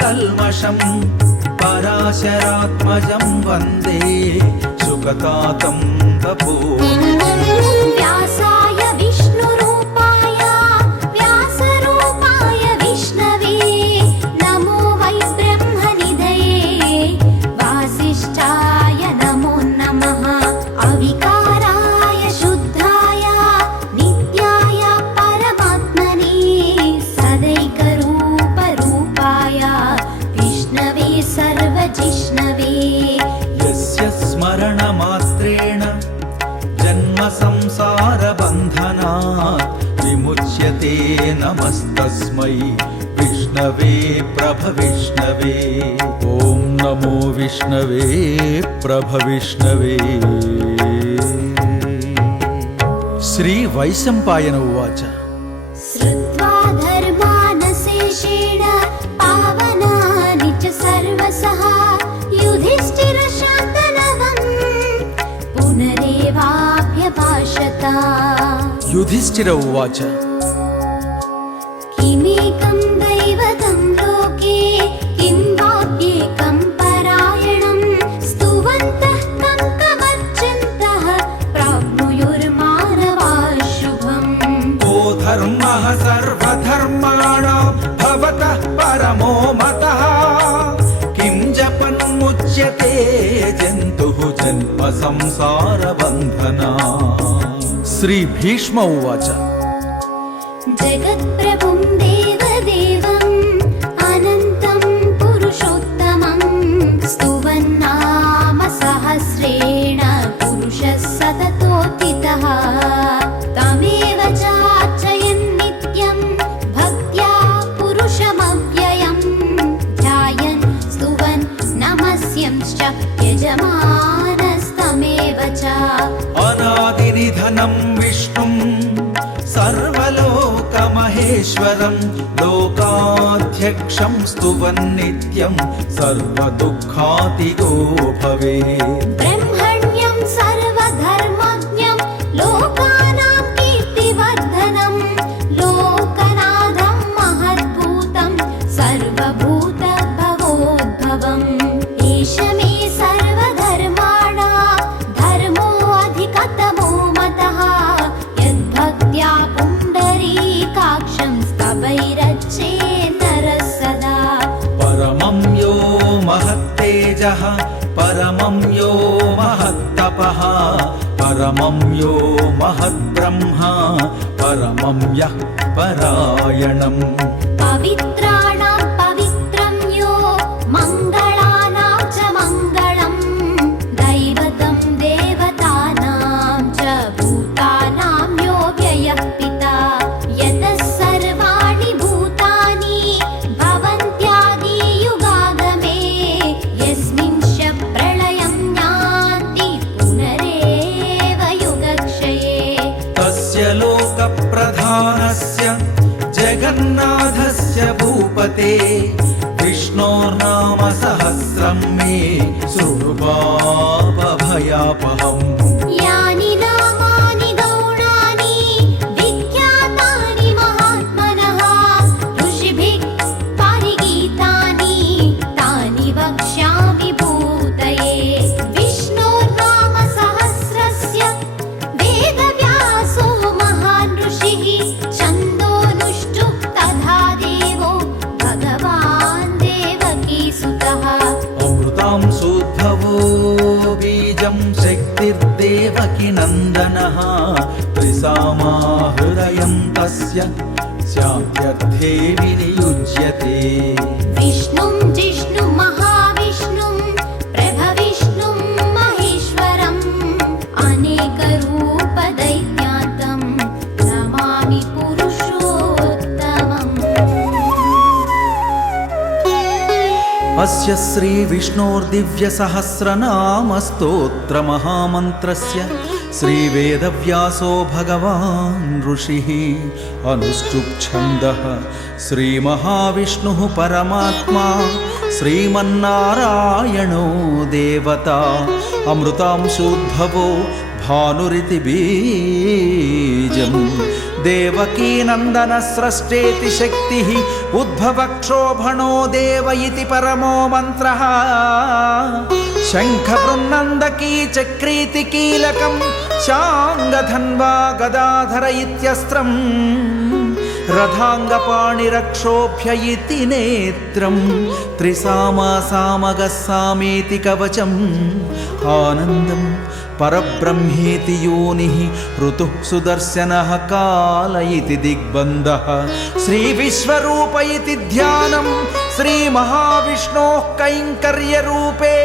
कल्मषं पराशरात्मजं वन्दे सुगतातं व्यासाय विष्णुरूपाय व्यासरूपाय विष्णवे नमो वै ब्रह्मनिधये वासिष्ठाय नमो नमः अविकाराय शुद्धाय नित्याय परमात्मने सदैकरूपरूपाय विष्णवे सर्वजिष्णवे यस्य स्मरणमात्रेण जन्म संसारबन्धनात् विमुच्यते नमस्तस्मै विष्णवे प्रभविष्णवे ॐ नमो विष्णवे प्रभविष्णवे श्री वैशम्पायन उवाच श्रुत्वा धर्मानशेषेण पावनानि च सर्वशः युधिष्ठिरशान्तनवम् पुनरेवाभ्यभाषत युधिष्ठिर उवाच किमेकं दैवतं लोके किं वाप्येकं परायणं स्तुवन्तः कङ्कवर्चन्तः प्राप्नुयुर्मानवाः शुभम् ओ धर्मः सर्वधर्माणां भवतः परमो मतः किं जपन्मुच्यते जन्तुः जन्म संसारबन्धनात् श्री भीष्म उवाच जगत्प्रभुं देवदेवम् अनन्तं पुरुषोत्तमं स्तुवन्नाम सहस्रेण पुरुषः सततोत्थितः तमेव चार्चयन् नित्यं भक्त्या पुरुषमव्ययं ध्यायन् स्तुवन् नमस्यंश्च यजमानस्तमेव च अनादिनिधनं विष्णुं सर्वलोकमहेश्वरं लोकाध्यक्षं स्तुवन्नित्यं सर्वदुःखातिगो भवेत् ब्रह्मण्यं सर्वधर्मज्ञं लोकानां कीर्तिवर्धनं लोकनाथं महद्भूतं सर्वभूतभवोद्भवम् एष मे सर्वधर्माणां धर्मोऽधिकतमो मतः यद्भक्त्या पुण्डरीकाक्षं स्तवैरर्चे नरः सदा परमं यो महत्तेजः परमं यो महत्तपः परमं यो महद्ब्रह्मा परमं यः परायणम् पवित्राणां पवित्रं यो मङ्गलानां च मङ्गलम् दैवतं देवतानां च भूतानां यो व्ययः पिता यतः सर्वाणि भूतानि भवन्त्यादियुगागमे यस्मिंश्च प्रलयं यान्ति पुनरेव युगक्षये तस्य लोकप्रधानस्य जगन्नाथस्य भूपते विष्णोर्नाम सहस्रं मे शृणु पापभयापहम् यानि नामानि गौणानि विख्यातानि महात्मनः ऋषिभिः परिगीतानि तानि वक्ष्यामि भूतये विष्णोर्नाम सहस्रस्य वेदव्यासो महान् ऋषिः छन्दोनुष्टुप् तथा देवो भगवान् देवकीसुतः अमृतां सोद्भवो देवकी नन्दनः त्रिसामा हृदयं तस्य स्यात्यर्थे विनियुज्यते विष्णुं जिष्णुं महाविष्णुं प्रभविष्णुं महेश्वरम् अनेकरूपदैत्यान्तं नमामि पुरुषोत्तमम्। अस्य श्रीविष्णोर्दिव्यसहस्रनामस्तोत्रमहामन्त्रस्य श्रीवेदव्यासो भगवान् ऋषिः अनुष्टुप्छन्दः श्रीमहाविष्णुः परमात्मा श्रीमन्नारायणो देवता अमृतांशोद्भवो भानुरिति बीजम् देवकी नन्दनस्रष्टेति शक्तिः उद्भवक्षोभणो देव इति परमो मन्त्रः शङ्खबृन्नन्दकी चक्रीति कीलकं शाङ्गधन्वा गदाधर इत्यस्त्रम् रथाङ्गपाणिरक्षोभ्य इति नेत्रं त्रिसामा सामगः सामेति कवचम् आनन्दं परब्रह्मेति योनिः ऋतुः सुदर्शनः काल इति दिग्बन्धः श्रीविश्वरूप इति ध्यानं श्रीमहाविष्णोः कैङ्कर्यरूपे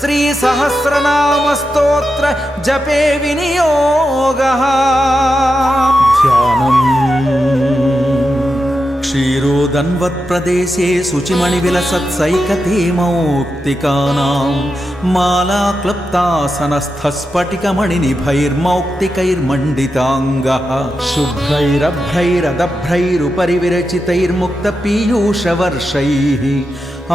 श्रीसहस्रनामस्तोत्र जपे विनियोगः ध्यानम् क्षीरोदन्वत्प्रदेशे शुचिमणिविलसत्सैकतेमौक्तिकानां मालाक्लप्तासनस्थस्फटिकमणिनिभैर्मौक्तिकैर्मण्डिताङ्गः शुभ्रैरभ्रैरदभ्रैरुपरि विरचितैर्मुक्तपीयूषवर्षैः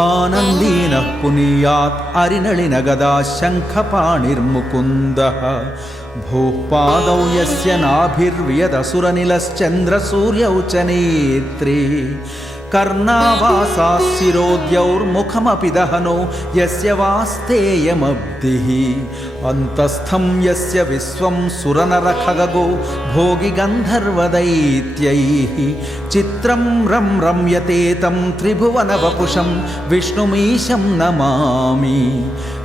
आनन्दीनः पुनीयात् अरिनळिनगदा शङ्खपाणिर्मुकुन्दः भूः पादौ यस्य नाभिर्वियदसुरनिलश्चन्द्रसूर्यौ च नेत्रे कर्णावासाः शिरोद्यौर्मुखमपि दहनो यस्य वास्तेयमब्धिः अन्तस्थं यस्य विश्वं सुरनरखगो भोगिगन्धर्वदैत्यैः चित्रं रम्यते तं त्रिभुवनवपुषं विष्णुमीशं नमामि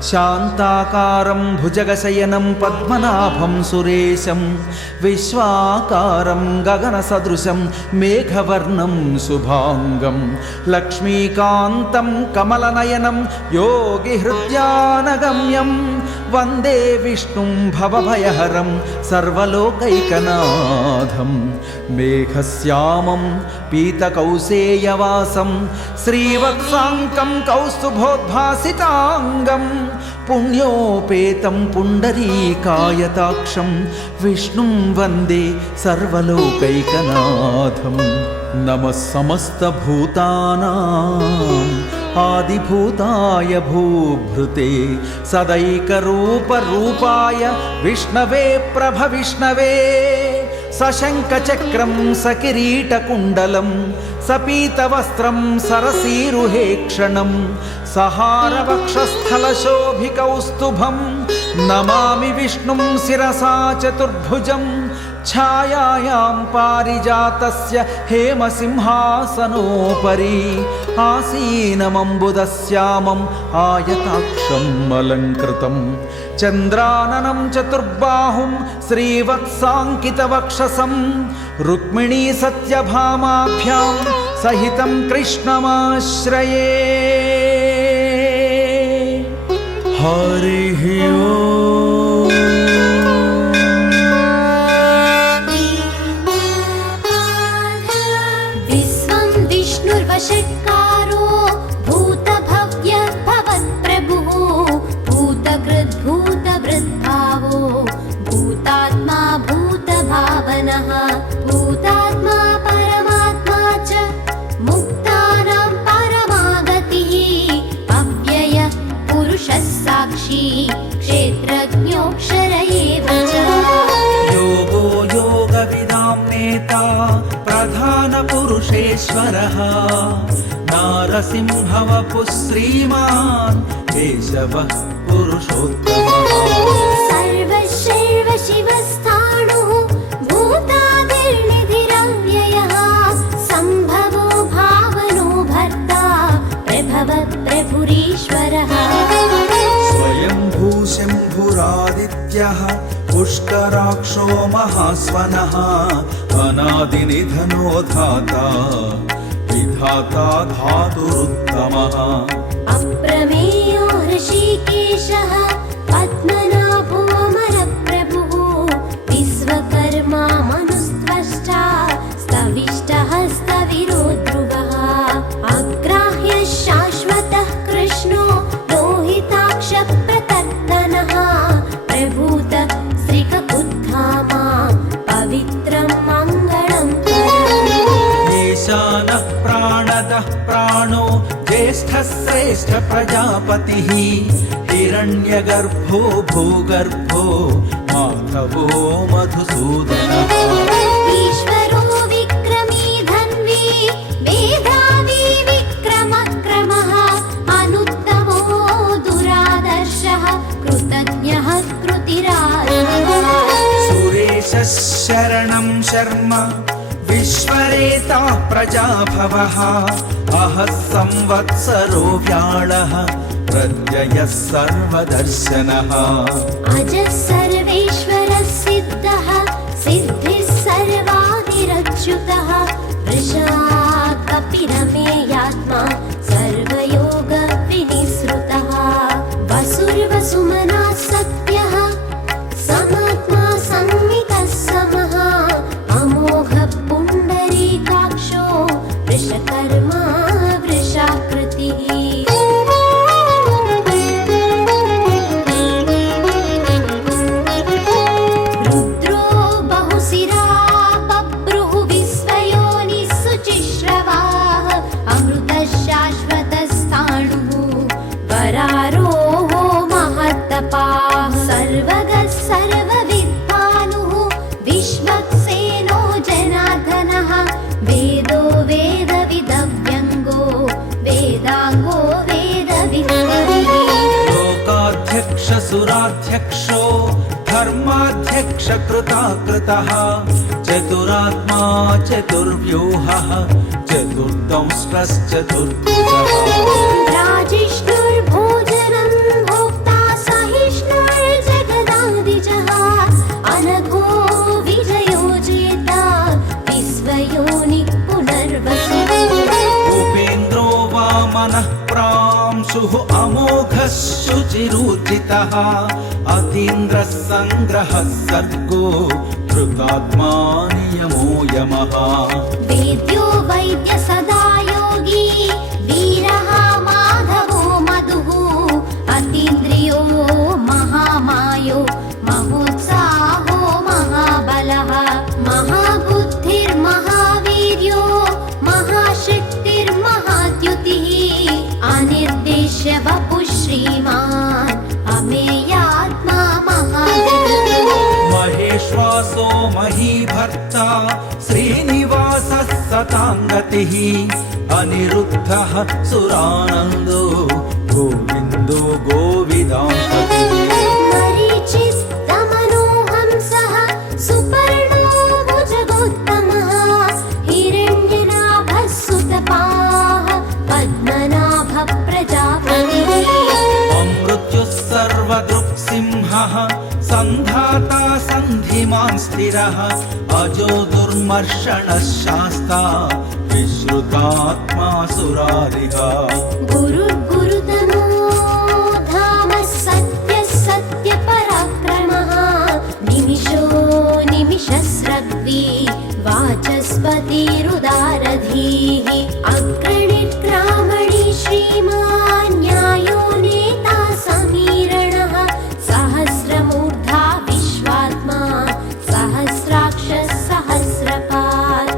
शान्ताकारं भुजगशयनं पद्मनाभं सुरेशं विश्वाकारं गगनसदृशं मेघवर्णं शुभाङ्गं लक्ष्मीकान्तं कमलनयनं योगिहृद्यानगम्यं वन्दे विष्णुं भवभयहरं सर्वलोकैकनाथं मेघश्यामं पीतकौसेयवासं श्रीवत्साङ्कं कौस्तुभोद्भासिताङ्गं पुण्योपेतं पुण्डरीकायताक्षं विष्णुं वन्दे सर्वलोकैकनाथं नमः समस्तभूतानाम् आदिभूताय भूभृते सदैकरूपरूपाय विष्णवे प्रभविष्णवे सशङ्खचक्रं सकिरीटकुण्डलं सपीतवस्त्रं सरसीरुहेक्षणं सहारवक्षस्थलशोभिकौस्तुभं नमामि विष्णुं शिरसा चतुर्भुजं छायायां पारिजातस्य हेमसिंहासनोपरि आसीनमम्बुदश्यामम् आयताक्षम् अलङ्कृतं चन्द्राननं चतुर्बाहुं श्रीवत्साङ्कितवक्षसं रुक्मिणी सत्यभामाभ्यां सहितं कृष्णमाश्रये हरिः ओम्। विश्वं विष्णुर्वषट्कारो भूतभव्यः भवत्प्रभुः भूतकृद्भूतवृद्भावो भूतात्मा भूतभावनः भूतात्मा परमात्मा च मुक्तानां परमागतिः अव्ययः पुरुषः साक्षी क्षेत्रज्ञोऽक्षर एव च योगो योगविदां नेता प्रधानपुरुषेश्वरः नारसिंहवपुः श्रीमान् केशवः पुरुषोत्तमः सर्वशैवशिवस्थाणुः भूतादिर्निधिरव्ययः सम्भवो भावनो भर्ता प्रभव प्रभुरीश्वरः स्वयंभू शम्भुरादित्यः पुष्कराक्षो महास्वनः अनादिनिधनो धाता विधाता धातुरुत्तमः अप्रमेयो ऋषिकेशः पद्मनाभो अमरप्रभुः विश्वकर्मा मनुस्त्वष्टा स्तविष्टः स्तविरो ध्रुवः अग्राह्य शाश्वतः कृष्णो लोहिताक्ष प्रतर्तनः प्रभूत श्रीककुत्थामा पवित्रं मङ्गलं ईशानः प्राणदः प्राणो ज्येष्ठः श्रेष्ठ प्रजापतिः हिरण्यगर्भो भूगर्भो माधवो मधुसूदनः ईश्वरो विक्रमी धन्वी मेधावी विक्रमक्रमः अनुत्तमो दुरादर्शः कृतज्ञः कृतिराजः सुरेशः शरणं शर्म विश्वरेता प्रजाभवः अहः संवत्सरो व्याळः प्रत्ययः सर्वदर्शनः अजः सर्वेश्वरः सिद्धः सिद्धिः सर्वादिरच्युतः वृषात् कपिरमेयात्मा सर्वयोगविनिसृतः वसुर्वसुमनः सत्यः समात्मा संवितः समः अमोघः पुण्डरीकाक्षो वृषकर्मा वृषाकृतिः रुद्रो बहुशिरा बभ्रुः विश्वयोनिः शुचिश्रवाः अमृतः शाश्वतस्थाणुः वरारोहो महत्तपाः सर्वगः सर्वविद्वानुः विश्वक्सेनो जनार्दनः वेदो वेदविदव्यङ्गो वेदाङ्गो वेदविद्भिः लोकाध्यक्ष सुराध्यक्षो धर्माध्यक्ष कृताकृतः चतुरात्मा चतुर्व्यूहः चतुर्दंष्ट्रश्चतुर्भुजः राजिष्णुर्भोजनं भोक्ता सहिष्णुर्जगदादिजः अनघो विजयो जेता विश्वयोनिः पुनर्वसुः उपेन्द्रो वामनः प्रांशुः अमोघः शुचिरूचितः अतीन्द्रः सङ्ग्रहः सर्गो धृतात्मा नियमो यमः वेद्यो वैद्य सदा योगी वीरः माधवो मधुः अतीन्द्रियो महामायो महोत्साहो महाबलः महाबुद्धिर्महावीर्यो महाशक्तिर्महाद्युतिः अनिर्देश्य वपुः श्रीमान् अमेयात्मा महागतिः महेश्वासो महीभर्ता श्रीनिवासः सताङ्गतिः अनिरुद्धः सुरानन्दो गोविन्दो गोविदाम्पतिः मरीचिस्तमनो हंसः सुपर्णो भुजगोत्तमः हिरण्यनाभः सुतपाः पद्मनाभः प्रजापतिः अमृत्युः सर्वदृक्सिंहः सन्धाता सन्धिमान् स्थिरः अजो दुर्मर्षणः शास्ता विश्रुतात्मा सुरारिः गुरुर्गुरुतमो धामः सत्यः सत्यपराक्रमः निमिषो निमिषस्रग्वी वाचस्पतिरुदारधीः अग्रणिग्रामणि श्रीमान् न्यायो नेता समीरणः सहस्रमूर्धा विश्वात्मा सहस्राक्षः सहस्रपात्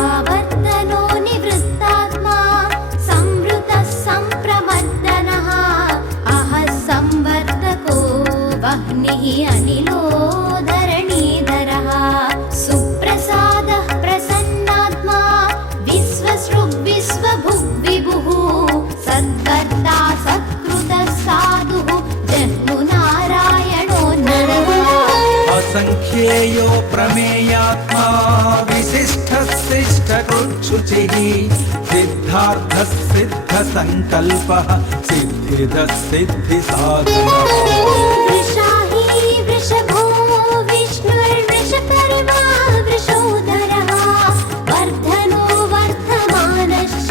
आवर्तनो निवृत्तात्मा संवृतः सम्प्रमर्दनः अहः संवर्तको वह्निः अनिलो धरणीधरः सुप्रसादः प्रसन्नात्मा विश्वभुग्विभुः सद्कर्ता सत्कृतः साधुः जह्नुनारायणो नरः असङ्ख्येयो प्रमेयात्मा विशिष्टः शिष्टकृच्छुचिः सिद्ध सिद्धार्थः सिद्धसङ्कल्पः सिद्धिदः सिद्धिसाधनः वृषाही वृषभो विष्णुर्वृषपर्वा वृषोदरः वर्धनो वर्धमानश्च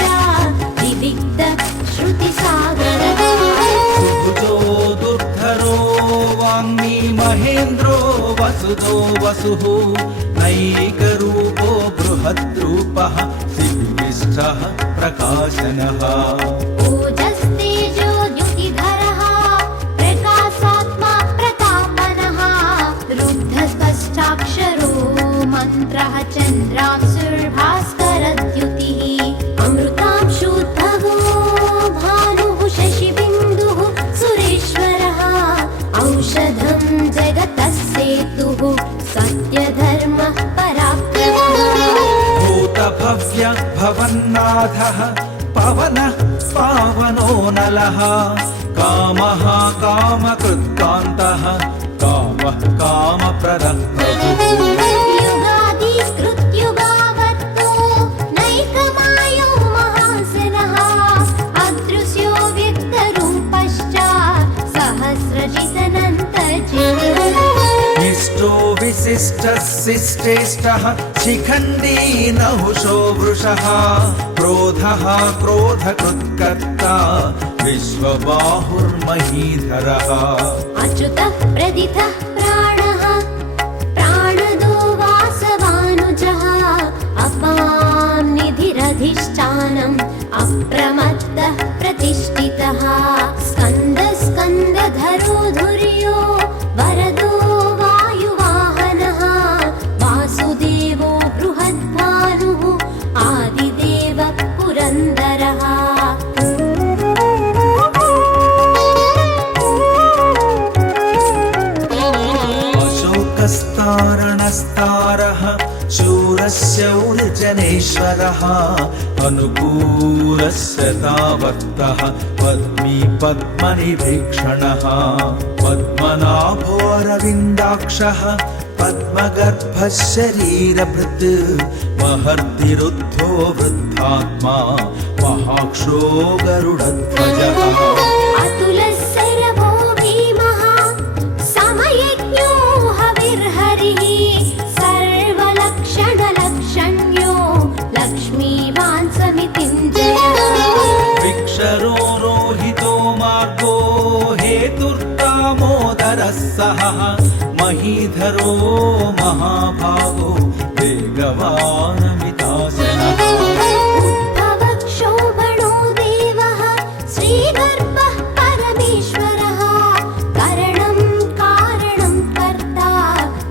विविक्त श्रुतिसागरः सुभुजो दुर्धरो वाङ्मी महेन्द्रो वसुदो वसुः नैकरूपो बृहद्रूपः सिद्धिष्ठः प्रकाशनः ओजस्तेजो द्युतिधरः प्रकाशात्मा प्रतापनः रुद्धस्पष्टाक्षरो मन्त्रः चन्द्रांशुर्भास्करद्युतिः अमृतांशुद्भवो भानुः शशिबिन्दुः सुरेश्वरः औषधं जगतः सेतुः सत्यधर्मः पराक्रमः भूतभव्य भवन्नाथः पवनः पावनो नलः कामः कामकृत्कान्तः कामः कामप्रदः प्रभुः युगादिकृत्युगावत्तो नैकमायो महासनः अदृश्यो व्यक्तरूपश्च सहस्रजितनन्तर्जितः निष्ठो विशिष्टः शिष्टेष्टः शिखण्डी नहुषो वृषः क्रोधः क्रोधकृत्कर्ता विश्वबाहुर्महीधरः अच्युतः प्रदितः प्राणः प्राणदो वासवानुजः अपां निधिरधिष्ठानम् अप्रमत्तः प्रतिष्ठितः स्कन्दधरो धुर्यो वरदो वायुवाहनः वासुदेवो बृहद्भानुः आदिदेवः पुरन्दरः अशोकस्तारणस्तारः शूरशौर्यजनेश्वरः अनुकूलस्य तावत्तः पद्मी पद्मनिभीक्षणः पद्मनाभोऽरविन्दाक्षः पद्मगर्भः शरीरभृत् महर्तिरुद्धो वृद्धात्मा महाक्षो गरुडध्वजः अतुलशरभो भीमः समयज्ञो हविर्हरिः सर्वलक्षणलक्षण्यो लक्ष्मीवान् समितिञ्जयः विक्षरो रोहितो मार्गो हेतुर्दामोदरः सः महीधरो महाभागो वेगवानमितासनः उद्भवक्षोभणो देवः श्रीगर्भः परमेश्वरः करणं कारणं कर्ता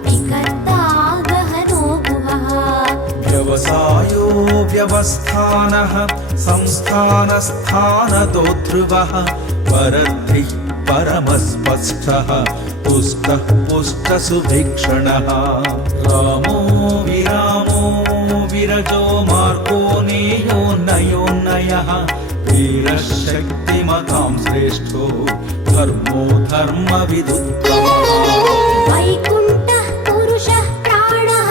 विकर्ता गहनो गुहः व्यवसायो व्यवस्थानः संस्थानस्थानतो ध्रुवः परद्धिः परमस्पष्टः पुष्टः पुष्टसुभीक्षणः रामो विरजो मार्गो नेयोन्नयोन्नयः वीरशक्तिमतां श्रेष्ठो धर्मो धर्मविदुत्तमः वैकुण्ठः पुरुषः प्राणः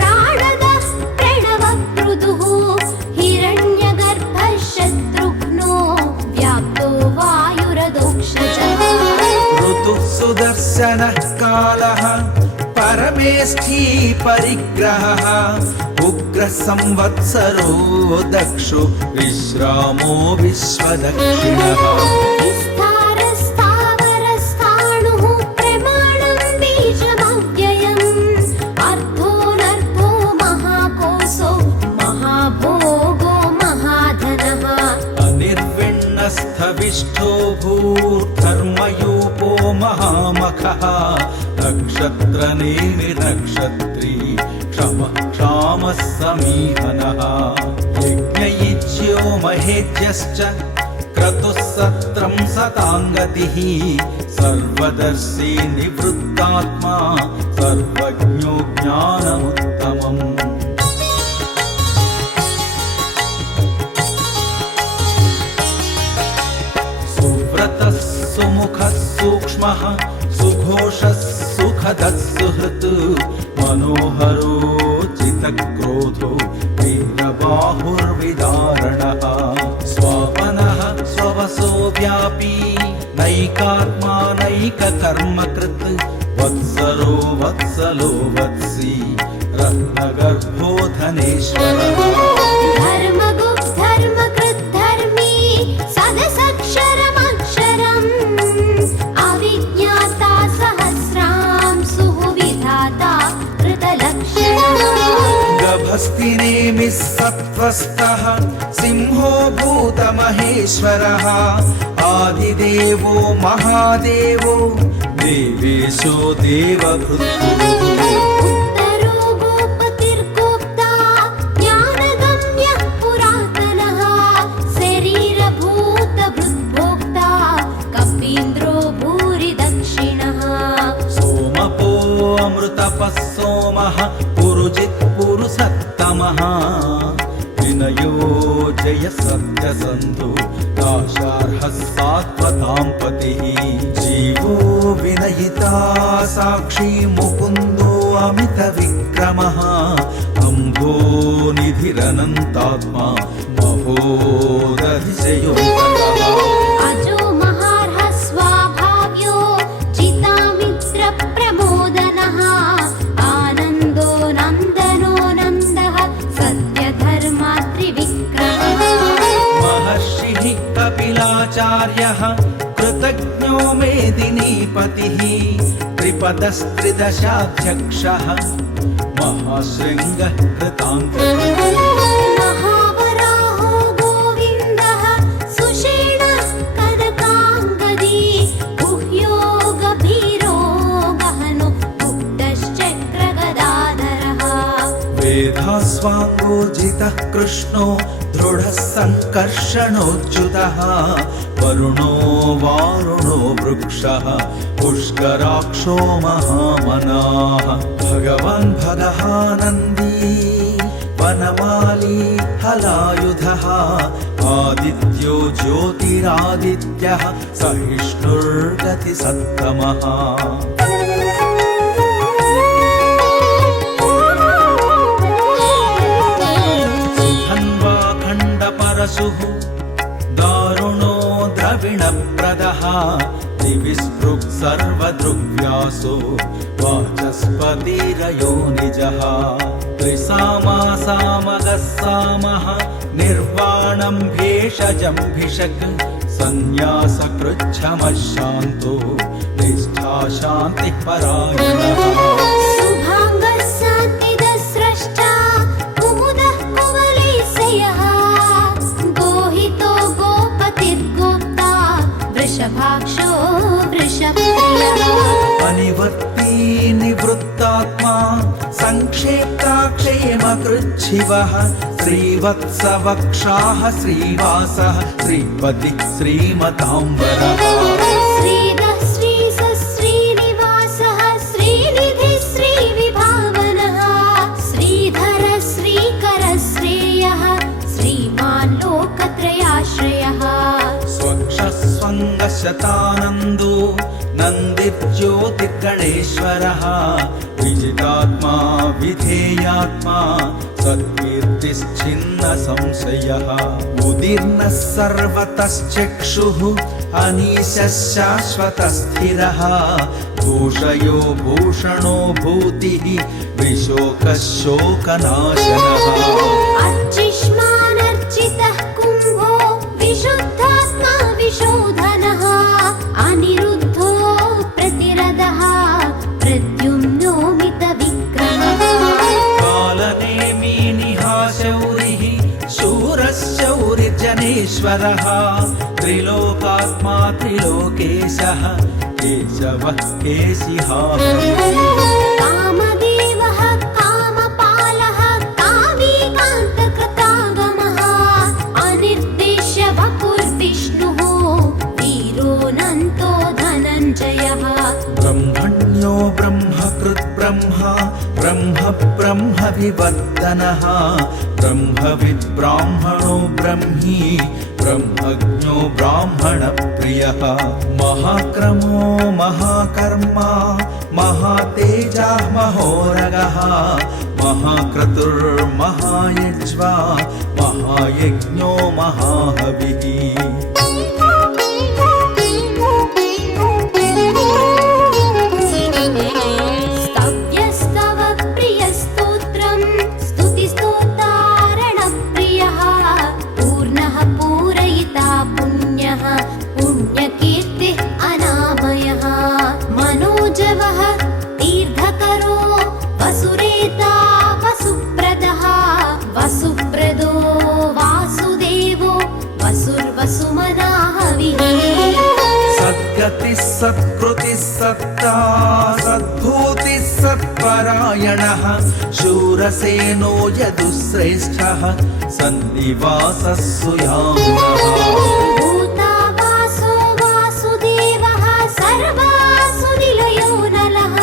प्राणदः प्रणवमृदुः हिरण्यगर्भः शत्रुघ्नो व्याप्तो वायुरदोक्षजः ऋतुः सुदर्शनः कालः परमेष्ठी परिग्रहः उग्रः संवत्सरो दक्षो विश्रामो विश्वदक्षिणः विस्तारस्थावरस्थाणुः प्रमाणं बीजमव्ययम् अर्थोऽनर्थो महाकोशो महाभोगो महाधनः अनिर्विण्णस्थविष्ठो भूर्धर्मयूपो महामखः नक्षत्रनेमिनक्षत्री क्षमः समीहनः यज्ञयुज्यो महेज्यश्च क्रतुः सत्रं सताङ्गतिः सर्वदर्शी निवृत्तात्मा सर्वज्ञो ज्ञानमुत्तमम् सुव्रतः सुमुखः सूक्ष्मः सुघोषः सुखदः सुहृत् मनोहरो चितक्रोधो वीरबाहुर्विदारणः सर्वसो व्यापी नैकात्मा नैककर्मकृत् वत्सरो वत्सलो वत्सी रत्नगर्भो धनेश्वरः धर्मकृत् धर्मी सदसक्षरमक्षरम् अविज्ञाता सहस्रांशुः विधाता कृतलक्षणः गभस्तिनेमिः सत्त्वस्थः सिंहो भूतमहेश्वरः आदिदेवो महादेवो देवेशो देवभृत्युः उत्तरो गोपतिर्गोप्ता ज्ञानगम्यः पुरातनः शरीरभूतभृद्भोक्ता कपीन्द्रो भूरि दक्षिणः सोमपो अमृतपः सोमः पुरुजित् पुरुषत्तमः विनयो जय सत्यसन्धु दाशार्हः सात्वतां पतिः जीवो विनयिता साक्षी मुकुन्दो अमितविक्रमः अम्भो निधिरनन्तात्मा महोदधिशयोऽन्तरः अजो महार्हः स्वाभाव्यो चितामित्रप्रमोदनः आनन्दो नन्दनो नन्दः सत्यधर्मात्रिविक्रमः महर्षिः कपिलाचार्यः कृतज्ञो मेदिनीपतिः त्रिपदस्त्रिदशाध्यक्षः महाशृङ्गः कृतान्तकः महावराहो गोविन्दः सुषेणः कनकाङ्गदी गुह्यो गभीरो गहनो गुप्तश्चक्रगदाधरः वेदास्वाङ्गोजितः कृष्णो दृढः सङ्कर्षणोच्युतः वरुणो वारुणो वृक्षः पुष्कराक्षो महामनाः भगवान् भगहानन्दी वनमाली हलायुधः आदित्यो ज्योतिरादित्यः सहिष्णुर्गतिसत्तमः परशुः दारुणो द्रविणप्रदः दिविस्पृक् सर्वदृग्व्यासो वाचस्पतिरयो निजः त्रिसामासामगः सामः निर्वाणं भेषजं भिषक् सन्न्यासकृच्छमः शान्तो निष्ठा शान्तिः परायणः शुभाङ्गः शान्तिदः स्रष्टा कुमुदः कुवलैस्यः गोहितो गोपतिर्गोप्ता वृषभाक्षो वृषप्रियः अनिवर्ती निवृत्तात्मा संक्षेप्ताक्षेमकृच्छिवः श्रीवत्सवक्षाः श्रीवासः श्रीपतिः श्रीमताम्बरः श्रीधः श्रीनिवासः श्रीनिधिः श्रीविभावनः श्रीधरः श्रीकरः श्रेयः श्रीमान् लोकत्रयाश्रयः स्वक्षस्वङ्गशतानन्दो नन्दिर्ज्योतिर्गणेश्वरः विजितात्मा विधेयात्मा सत्कीर्तिश्छिन्न संशयः उदीर्णः सर्वतश्चक्षुः अनीशः शाश्वतस्थिरः भूषयो भूषणो भूतिः विशोकः शोकनाशनः अर्चिष्मानर्चितः कुम्भो विशुद्धात्मा विशोधनः अनिरुद्धो प्रतिरदः प्रद्युम्नो मितविक्रमः कालनेमिनिहाशौरिः शूरशौरिर्जनेश्वरः त्रिलोकात्मा त्रिलोकेशः केशवः केशिहासः कामदेवः कामपालः कामीकान्तकृतागमः अनिर्देश्य वपुर्विष्णुः वीरोऽनन्तो धनञ्जयः ब्रह्मण्यो ब्रह्मकृत् ब्रह्मा ब्रह्म ब्रह्म विवर्तनः ब्रह्मविद् ब्राह्मणो ब्रह्मी ब्रह्मज्ञो ब्राह्मणप्रियः महाक्रमो महाकर्मा महातेजः महोरगः महाक्रतुर्महायज्वा महायज्ञो महाहविः पुण्यकीर्तिः अनामयः मनोजवः तीर्थकरो वसुरेता वसुप्रदः वसुप्रदो वासुदेवो वसुर्वसुमनाहविः सद्गतिः सत्कृतिः सत्ता सद्भूतिः सत्परायणः शूरसेनो यदुश्रेष्ठः सन्निवासः सुयाम्यः भूतावासो वासुदेवः सर्वासु निलयो नलः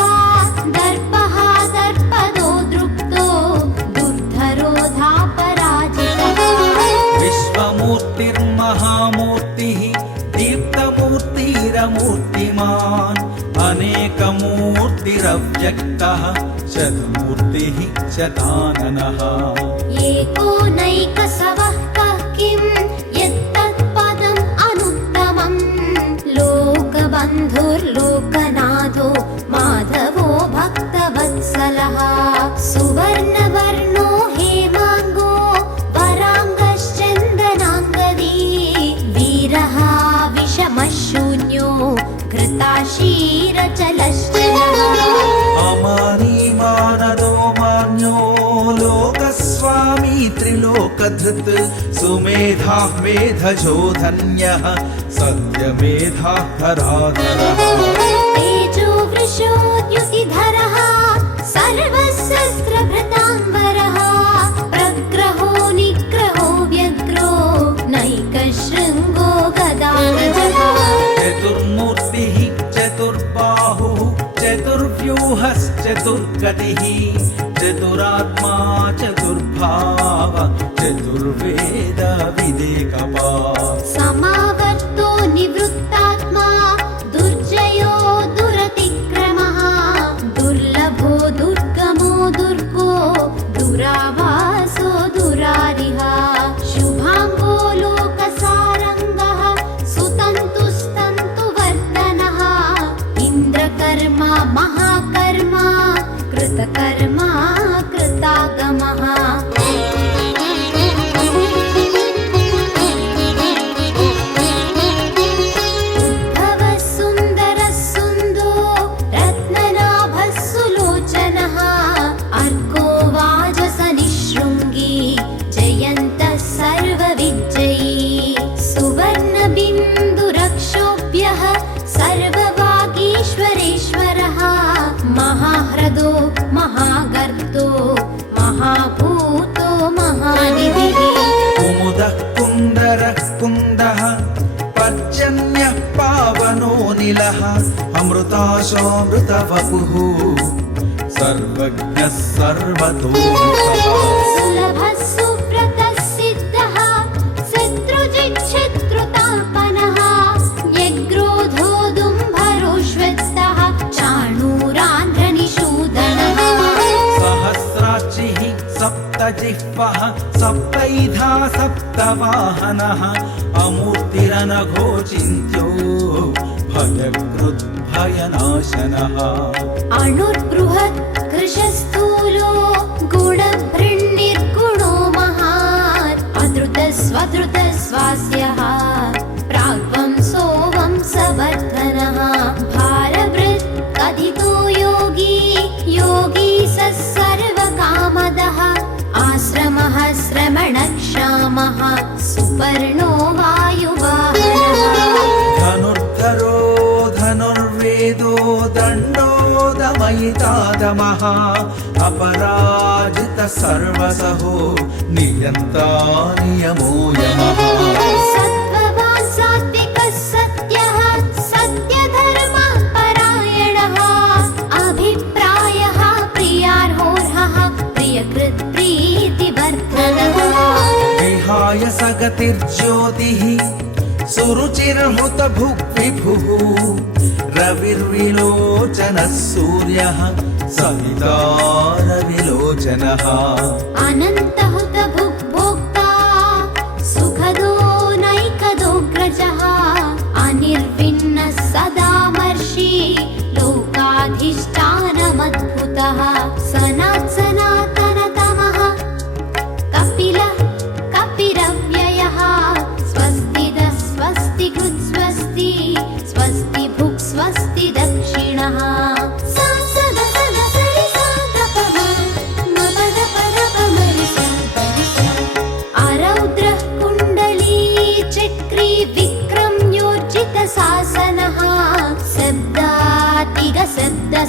दर्पः दर्पदो दृप्तो दुर्धरोधापराजितः विश्वमूर्तिर्महामूर्तिः दीप्तमूर्तिरमूर्तिमान् अनेकमूर्तिरव्यक्तः शतमूर्तिः शताननः एकोनैकसवः कः किं यत्तत्पदम् अनुत्तमम् लोकबन्धुर्लोकनाथो माधवो भक्तवत्सलः सुवर्णवर्णो हेमाङ्गो वराङ्गश्चन्दनाङ्गदी वीरः विषमशून्यो घृताशीरचलश्चलः अमानी मानदो मान्यो लोकस्वामी त्रिलोकधृत् सुमेधाः मेधजो धन्यः सत्यमेधाः धराधरः तेजो वृषोद्युतिधरः सर्वशस्त्रभृताम्बरः प्रग्रहो निग्रहो व्यग्रो नैकशृङ्गो गदाधरः चतुर्मूर्तिः चतुर्बाहुः चतुर्व्यूहश्चतुर्गतिः चतुरात्मा चतुर्भाव चतुर्वेद विदेकपाः समावर्तो निवृत्तात्मा दुर्जयो दुरतिक्रमः दुर्लभो दुर्गमो दुर्गो दुराभासो दुरारिः शुभाङ्गो लोकसारङ्गः सुतन्तुस्तन्तुवर्धनः इन्द्रकर्मा महाकर्मा कृतकर्मा कृतागमः उद्भवः सुन्दरः सुन्दो रत्ननाभः सुलोचनः अर्को वाजसनिशृङ्गी जयन्तः सर्वविजयी सुवर्णबिन्दुरक्षोभ्यः सर्ववागीश्वरेश्वरः महाह्रदो महागर्तो महाभूतो महानिधिः कुमुदः कुन्दरः कुन्दः पर्जन्यः पावनो निलः अमृताशामृतवपुः सर्वज्ञः सर्वतोमुखः सुलभः सुव्रतः सिद्धः शत्रुजिच्छत्रुतापनः यग्रोधोदुम्भरोश्वत्तः चाणूरान्ध्रनिषूदनः सहस्राक्षिः सप्तजिह्वः सप्तैधा सप्तवाहनः अमूर्तिरनघोचिन्त्यो भयकृद्भयनाशनः अणुर्बृहत् कृशस्थूलो गुणभृन्निर्गुणो महात् अधृतस्वधृतस्वास्यः प्राग्वंसो वंसवर्धनः भारभृत् कथितो योगी योगी स सर्वकामदः आश्रमः श्रमणक्षामः सुपर्णो वायुवाहनः धनुर्धरो धनुर्वेदो दण्डो दमयितादमः अपराजितः सर्वसहो नियन्ता नियमो यमः सत्त्ववान् सात्विकः सत्यः सत्यधर्मः परायणः अभिप्रायः प्रियार्होर्हः प्रियकृत् प्रीतिवर्धनः विहाय सगतिर्ज्योतिः सुरुचिर्हुत भुग्विभुः रविर्विलोचनः सूर्यः सवितारविलोचनः अनन्तहुत भुग्भोक्ता सुखदो नैकदोग्रजः अनिर्विण्णः सदामर्षि लोकाधिष्ठानमद्भुतः सनातनतमः कपिलः कपिरव्ययः स्वस्तिदः स्वस्तिकृत् स्वस्ति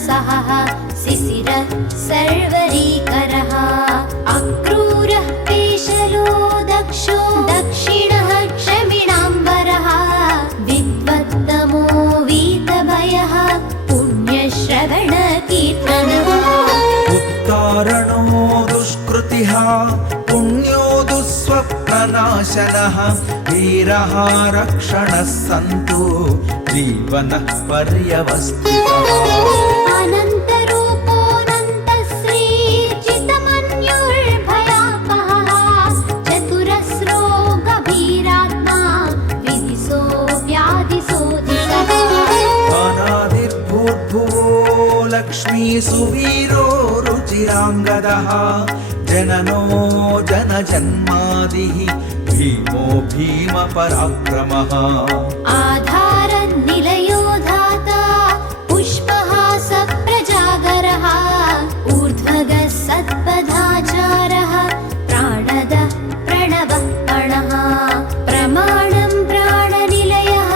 सहः शिशिर सर्वरीकरः अक्रूरः पेशलो दक्षो दक्षिणः क्षमिणाम्बरः विद्वत्तमो वीतभयः पुण्यश्रवणकीर्तनः उत्तारणो दुष्कृतिः पुण्यो दुःस्वप्ननाशनः वीरः रक्षणः सन्तु जीवनः पर्यवस्थितः अनन्तरूपोऽनन्तश्रीर्जितमन्युर्भयापहः चतुरस्रो गभीरात्मा विदिशो व्याधिशोधितः अनादिर्भूर्भुवो लक्ष्मी सुवीरो रुचिराङ्गदः जननो जनजन्मादिः भीमो भीमपराक्रमः आधारनिलयो धाता पुष्पः सप्रजागरः ऊर्ध्वगः सत्पदाचारः प्राणदः प्रणवः पणः प्रमाणं प्राणनिलयः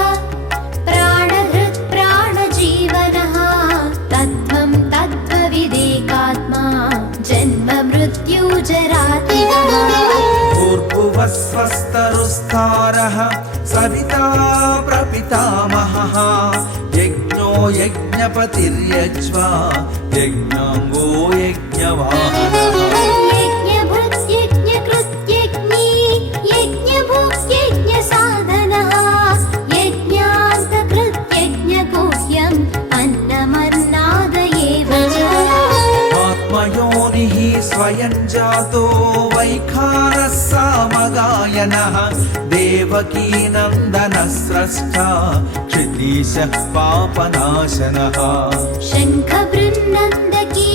प्राणहृत् प्राणजीवनः तत्त्वं तत्त्वविदेकात्मा जन्म मृत्युजरातिनः भूर्भुवस्वस्तरुस्तारः सविता प्रपितामहः यज्ञो यज्ञपतिर्यज्वा यज्ञाङ्गो यज्ञवाहनः यज्ञभृत् यज्ञकृत् यज्ञी यज्ञभुक् यज्ञसाधनः यज्ञान्तकृत् यज्ञगुह्यम् अन्नमन्नादयेव च आत्मयोनिः स्वयं जातो वैखानः सामगायनः देवकी नन्दनः स्रष्टा क्षितीशः पापनाशनः शङ्खबृन्नन्दकी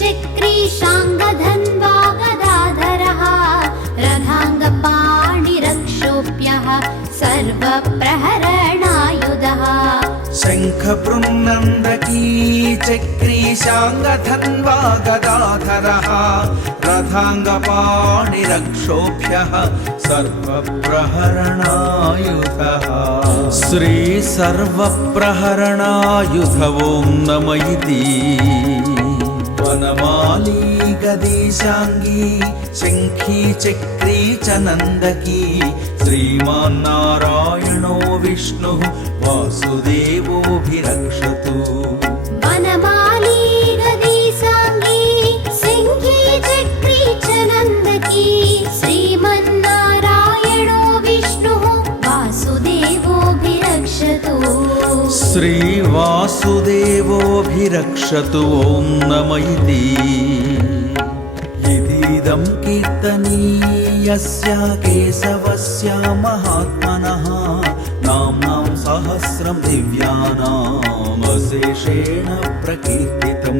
चक्री शाङ्गधन्वा गदाधरः रथाङ्गपाणिरक्षोभ्यः सर्वप्रहरणायुधः शङ्खबृन्नन्दकी चक्रीशाङ्गधन्वा गदाधरः रथाङ्गपाणिरक्षोभ्यः सर्वप्रहरणायुधः श्री सर्वप्रहरणायुध ॐ नम इति वनमाली गदीशाङ्गी शङ्खी चक्री च नन्दकी श्रीमान्नारायणो विष्णुः वासुदेवोऽभिरक्षतु वनमाली गदीसाङ्गी शङ्खी चक्री च नन्दकी श्रीमन्नारायणो विष्णुः वासुदेवोऽभिरक्षतु श्रीवासुदेवोऽभिरक्षतु ॐ नम इति इदं कीर्तनीयस्य केशवस्य महात्मनः नाम्नां सहस्रं दिव्यानामशेषेण प्रकीर्तितं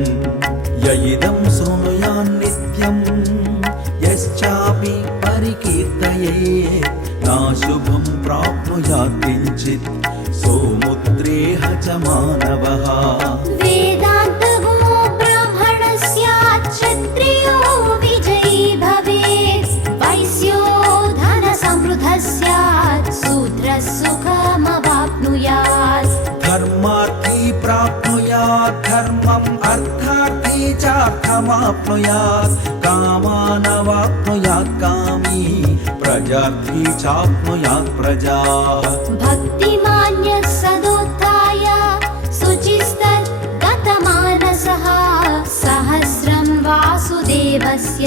य इदं शृणुयान्नित्यं यश्चापि परिकीर्तयेत् नाशुभं प्राप्नुयात् किञ्चित् सोमुद्रेह च मानवः वेदान्तगो ब्राह्मणस्यात् क्षत्रियो विजयी भवेत् वैश्यो धनसमृद्धः स्यात् शूद्रः सुखमवाप्नुयात् धर्मार्थी प्राप्नुयात् धर्मम् अर्थार्थी चार्थमाप्नुयात् कामानवाप्नुयात् कामी प्रजार्थी चाप्नुयात् प्रजा भक्तिमान्यः सदोत्थाय शुचिस्तत् गतमानसः सहस्रं वासुदेवस्य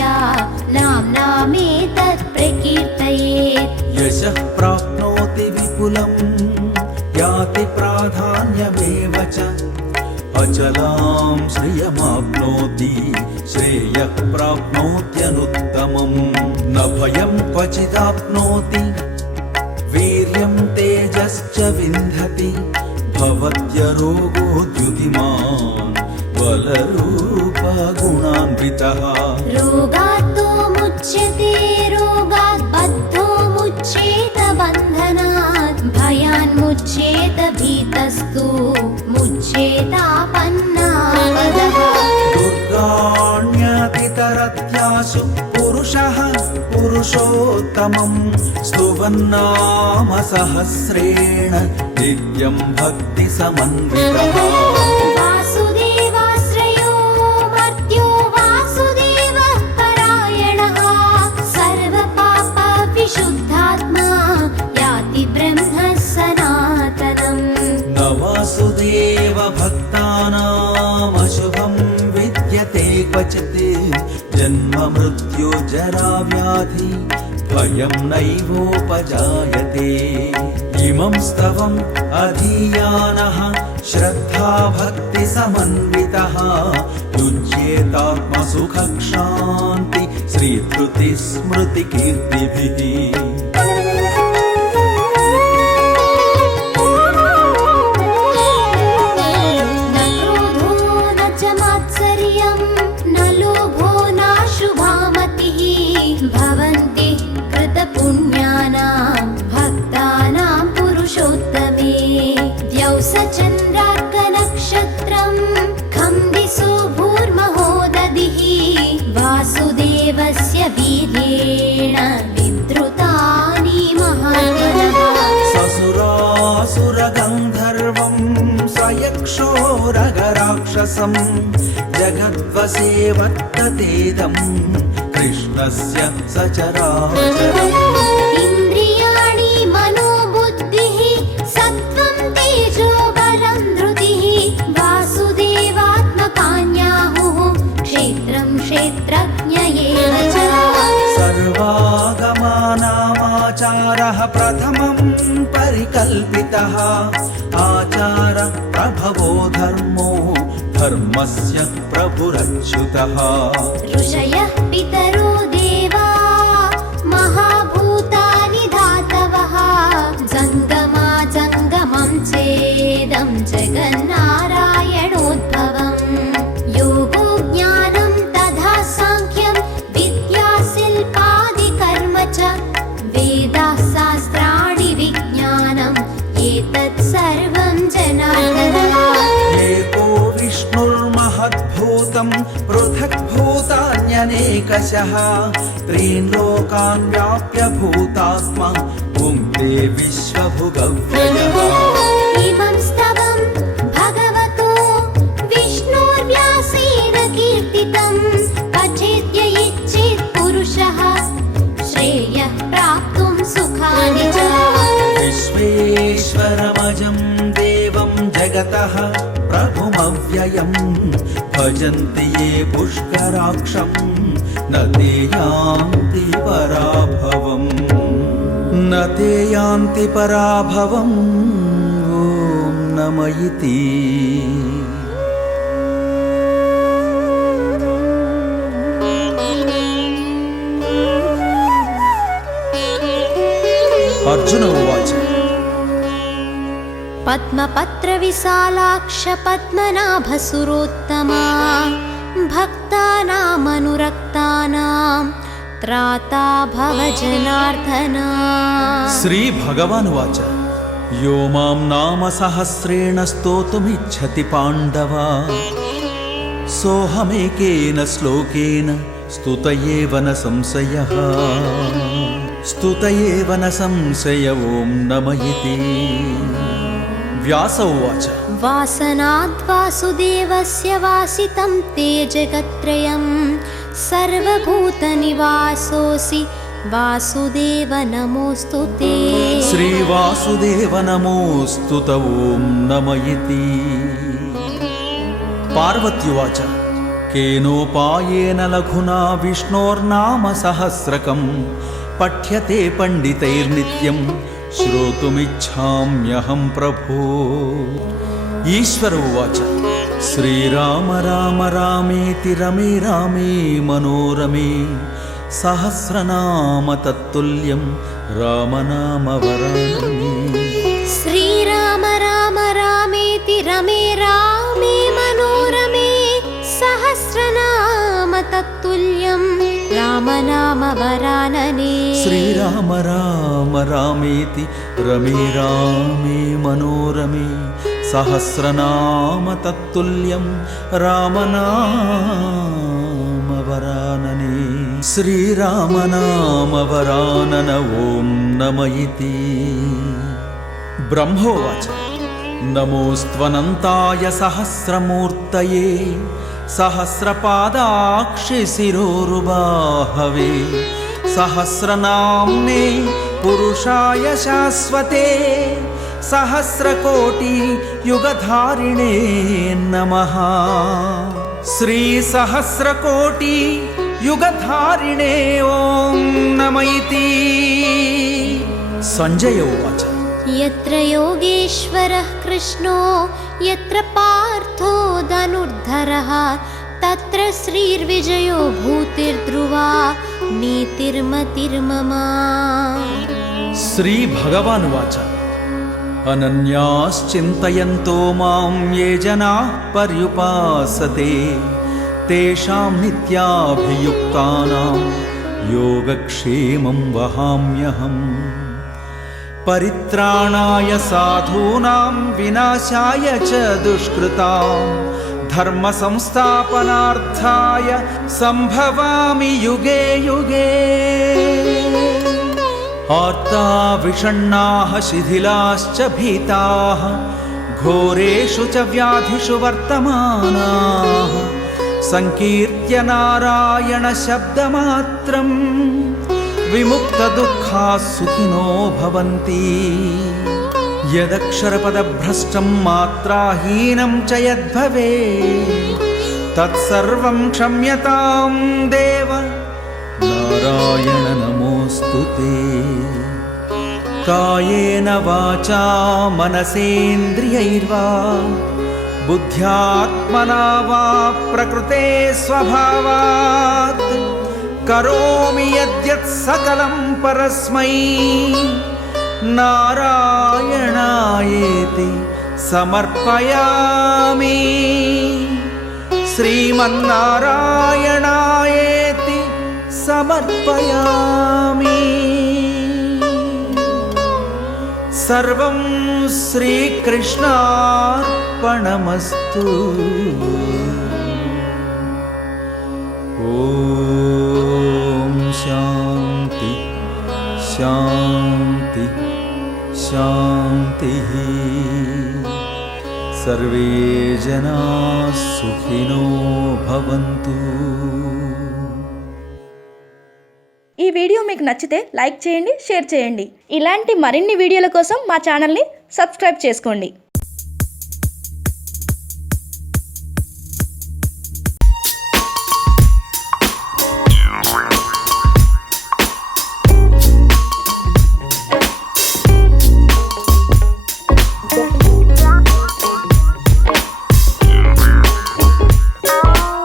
नाम्नामेतत् प्रकीर्तयेत् यशः प्राप्नोति विपुलं याति प्राधान्यमेव च अचलां श्रियमाप्नोति श्रेयः प्राप्नोत्यनुत्तमम् न भयं क्वचिदाप्नोति वीर्यं तेजश्च विन्धति भवत्यरोगोद्युतिमान् बलरूपगुणान्वितः रोगात्तो मुच्यते रोगात् बद्धो मुच्येत बन्धनात् भयान्मुच्येत भीतस्तु मुच्येतापन्नावदः दुर्गाण्यतितरत्याशु पुरुषः पुरुषोत्तमं स्तुवन्नाम सहस्रेण नित्यं भक्तिसमन्वितः वासुदेवास्य वासुदेव भक्तानामशुभं विद्यते क्वचित् जन्म मृत्यु जरा व्याधि भयं नैवोपजायते इमं स्तवम् अधीयानः श्रद्धा भक्ति समन्वितः युज्येतात्मसुखक्षान्ति श्रीधृति स्मृति कीर्तिभिः भवन्ति कृतपुण्यानां भक्तानां पुरुषोत्तमे द्यौसचन्द्रार्कनक्षत्रं खं दिशो भूर्महोदधिः वासुदेवस्य वीर्येण विद्रुतानि महाबलः ससुरासुरगन्धर्वं सयक्षोरगराक्षसं जगद्वसे वर्ततेदं कृष्णस्य सचराचरम् इन्द्रियाणि मनोबुद्धिः सत्त्वं तेजो बलं धृतिः वासुदेवात्मकान्याहुः क्षेत्रं क्षेत्रज्ञ एव च सर्वागमानामाचारः प्रथमं परिकल्पितः आचार प्रभवो धर्मो धर्मस्य प्रभुरच्युतः ऋषयः पितरो देवा महाभूतानि धातवः जङ्गमं चेदं जगन्नारायणोद्भवम् योगो ज्ञानं तथा साङ्ख्यं विद्या शिल्पादिकर्म च वेदाः शास्त्राणि विज्ञानम् एतत् सर्वं जनार्दनः एको विष्णुर्महद्भूतं पृथग्भूतान्यनेकशः त्रीन् लोकान् व्याप्य भूतात्मा पुङ्क्ते विश्वभुगव्ययः इमं स्तवं भगवतो विष्णोर्व्यासेन कीर्तितं पठेद्य इच्छेत् पुरुषः श्रेयः प्राप्तुं सुखानि च विश्वेश्वरमजं देवं जगतः प्रभुमव्ययं भजन्ति ये पुष्कराक्षं न ते यान्ति पराभवम् न ते यान्ति पराभवम् ॐ नम इति अर्जुन उवाच पद्मपत्रविशालाक्ष पद्मनाभसुरोत्तमा भक्तानामनुरक्तानां त्राता भव जनार्दन श्री भगवान् उवाच यो मां नाम सहस्रेण स्तोतुमिच्छति पाण्डव सोऽहमेकेन श्लोकेन स्तुत एव न संशयः स्तुत एव न संशय ॐ नम इति व्यास उवाच वासनात् वासुदेवस्य वासितं ते जगत्त्रयं सर्वभूतनिवासोऽसि वासुदेव नमोऽस्तु ते श्रीवासुदेव नमोऽस्तु ॐ नम इति पार्वत्युवाच केनोपायेन लघुना विष्णोर्नाम सहस्रकं पठ्यते पण्डितैर्नित्यं श्रोतुमिच्छाम्यहं प्रभो ईश्वर उवाच श्रीराम राम रामेति रमे रामे मनोरमे सहस्रनाम तत्तुल्यं रामनाम वरानने श्रीराम राम रामेति रमे रामे मनोरमे सहस्रनाम तत्तुल्यं रामनाम वरानने श्रीराम राम रामेति रमे रामे मनोरमे सहस्रनाम तत्तुल्यं रामनाम वरानने श्रीराम नाम वरानन ॐ नम इति ब्रह्मोवाच नमोऽस्त्वनन्ताय सहस्रमूर्तये सहस्रपादाक्षि शिरोरुबाहवे सहस्रनाम्ने पुरुषाय शाश्वते सहस्रकोटि युगधारिणे नमः। श्री सहस्रकोटि युगधारिणे ॐ नम इति। संजय उवाच यत्र योगेश्वरः कृष्णो यत्र पार्थो धनुर्धरः तत्र श्रीर्विजयो भूतिर्ध्रुवा नीतिर्मतिर्मम। श्री भगवान् उवाच अनन्याश्चिन्तयन्तो मां ये जनाः पर्युपासते तेषां नित्याभियुक्तानां योगक्षेमं वहाम्यहम्। परित्राणाय साधूनां विनाशाय च दुष्कृतां धर्मसंस्थापनार्थाय सम्भवामि युगे युगे। आर्ता विषण्णाः शिथिलाश्च भीताः घोरेषु च व्याधिषु वर्तमानाः संकीर्त्य नारायण शब्दमात्रं विमुक्तदुःखाः सुखिनो भवन्ति। यदक्षरपदभ्रष्टं मात्राहीनं च यद्भवेत् तत्सर्वं क्षम्यतां देव नारायण नमोऽस्तु ते। कायेन वाचा मनसेन्द्रियैर्वा बुद्ध्यात्मना वा प्रकृते स्वभावात् करोमि यद्यत् सकलं परस्मै नारायणायेति समर्पयामि। श्रीमन्नारायणायेति समर्पयामि। सर्वं श्रीकृष्णार्पणमस्तु। ॐ शान्ति शान्ति शान्तिः। सर्वे जनाः सुखिनो भवन्तु। ఈ వీడియో మీకు నచ్చితే లైక్ చేయండి, షేర్ చేయండి. ఇలాంటి మరిన్ని వీడియోల కోసం మా ఛానల్ని సబ్స్క్రైబ్ చేసుకోండి.